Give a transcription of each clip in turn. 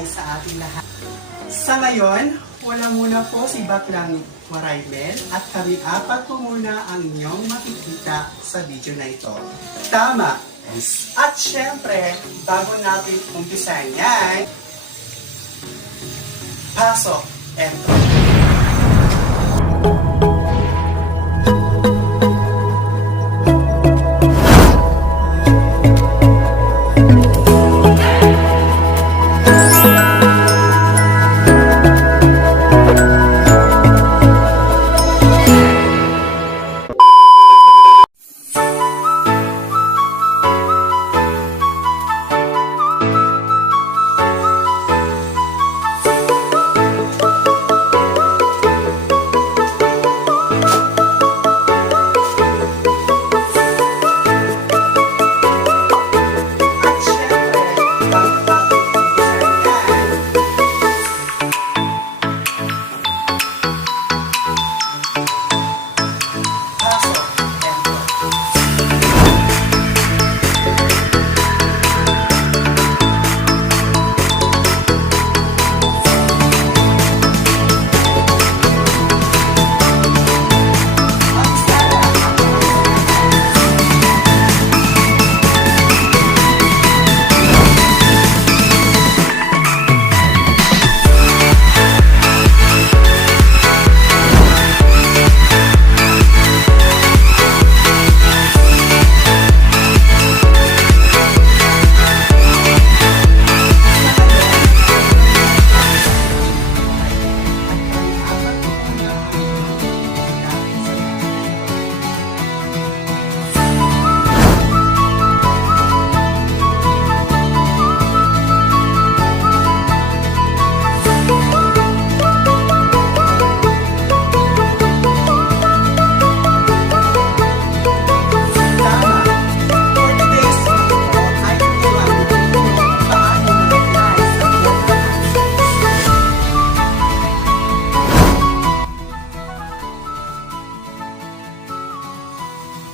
magbigay sa ating lahat. Sa ngayon, wala muna po si Baklang Waray at kami apat po muna ang inyong makikita sa video na ito. Tama! At syempre, bago natin umpisan yan, pasok, entro.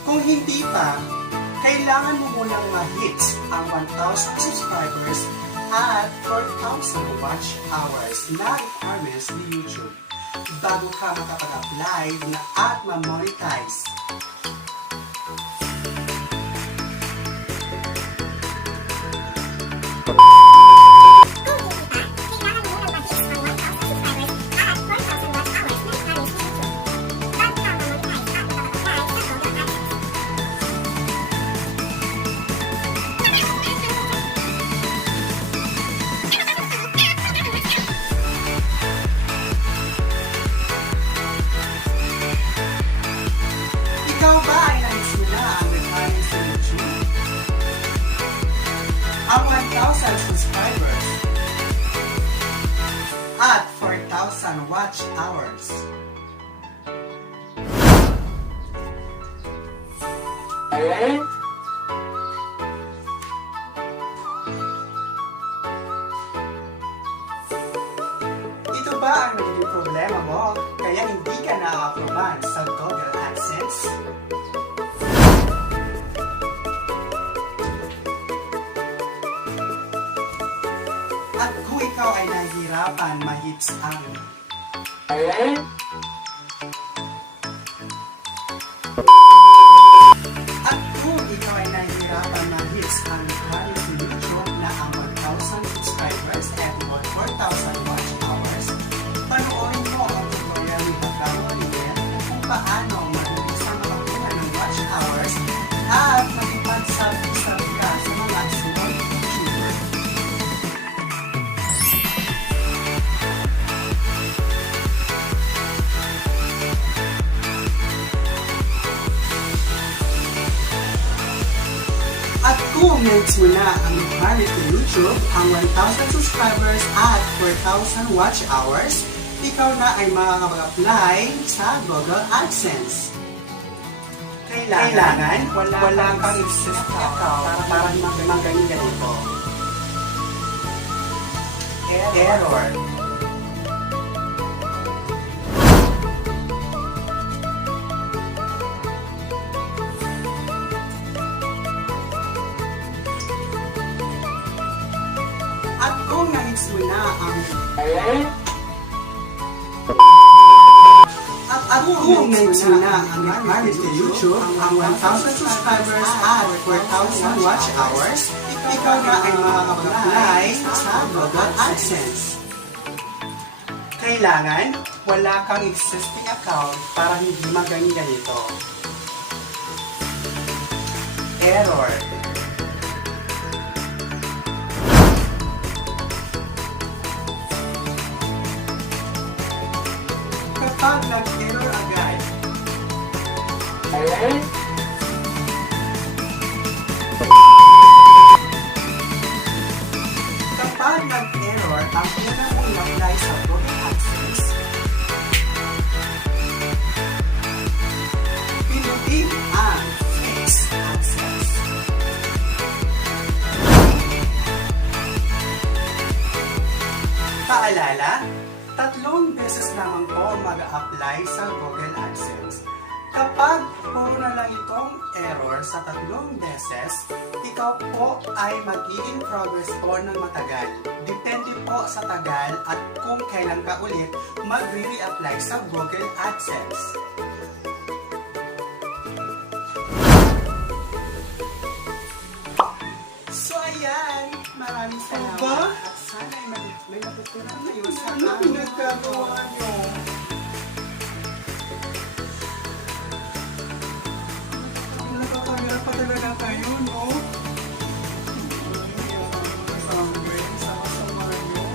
Kung hindi pa, kailangan mo munang ma-hit ang 1,000 subscribers at 4,000 watch hours na requirements ni YouTube bago ka makapag-apply na at ma-monetize. Ikaw ba ay nais mo na ang requirements sa YouTube? Ang 1,000 subscribers at 4,000 watch hours. Ito ba ang naging problema mo kaya hindi ka na-aproban sa Google Adsense? At kung ikaw ay nahihirapan ma-hits ang requirements ni YouTube na ang 1,000 subscribers at 4,000 watch hours, panoorin mo ang tutorial ni Baklang Waray kung paano mabilis ang makakuha ng watch hours at magipag-sub-sub ka sa mga small YouTuber. At kung needs mo na ang requirement ni YouTube, ang 1,000 subscribers at 4,000 watch hours, ikaw na ay makakapag-apply sa Google Adsense. Kailangan wala kang existing account para magaling ganito. Error. At kung nais mo na At kung mention na ang requirement sa YouTube, ang 1,000 subscribers at 4,000 watch hours, ikaw na ay makakapag-apply sa Google Adsense. Kailangan wala kang existing account para hindi ganito. Error. Kapag nag-error agad, kapag nag-error ang unang in-apply sa Google Adsense, pinutin ang Fix Adsense. Paalala, 3 beses lamang po mag-apply sa Google Adsense. Kapag puro na lang itong error sa 3 beses, ikaw po ay mag-i-in progress po ng matagal. Depende po sa tagal at kung kailan ka ulit mag-re-apply sa Google Adsense. So ayan, maraming salamat. At sana ay may natutunan kayo sa pinagkagawa nyo. Nakakagala pa talaga kayo, no? Sangre, sama-sama nyo.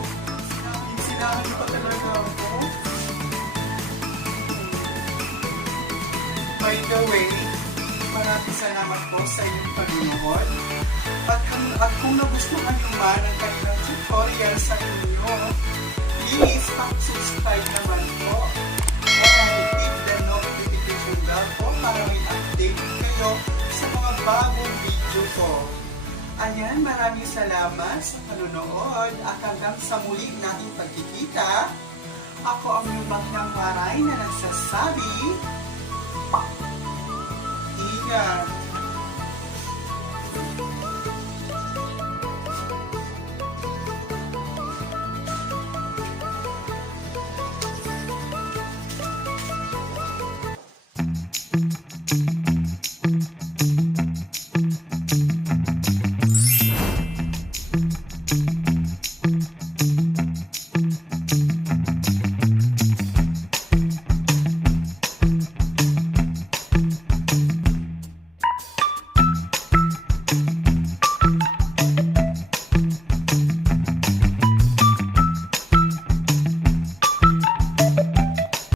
Sinahan nyo pa talaga ako. By the way, maraming salamat po sa inyong panonood. At kung nagustuhan nyo man ang kanilang tutorial sa inyo, please subscribe naman po and hit the notification bell po para may update kayo sa mga bagong video ko. Ayan, maraming salamat sa panonood at hanggang sa muli nating pagkikita. Ako ang iyong Baklang Waray na nagsasabi, ingat!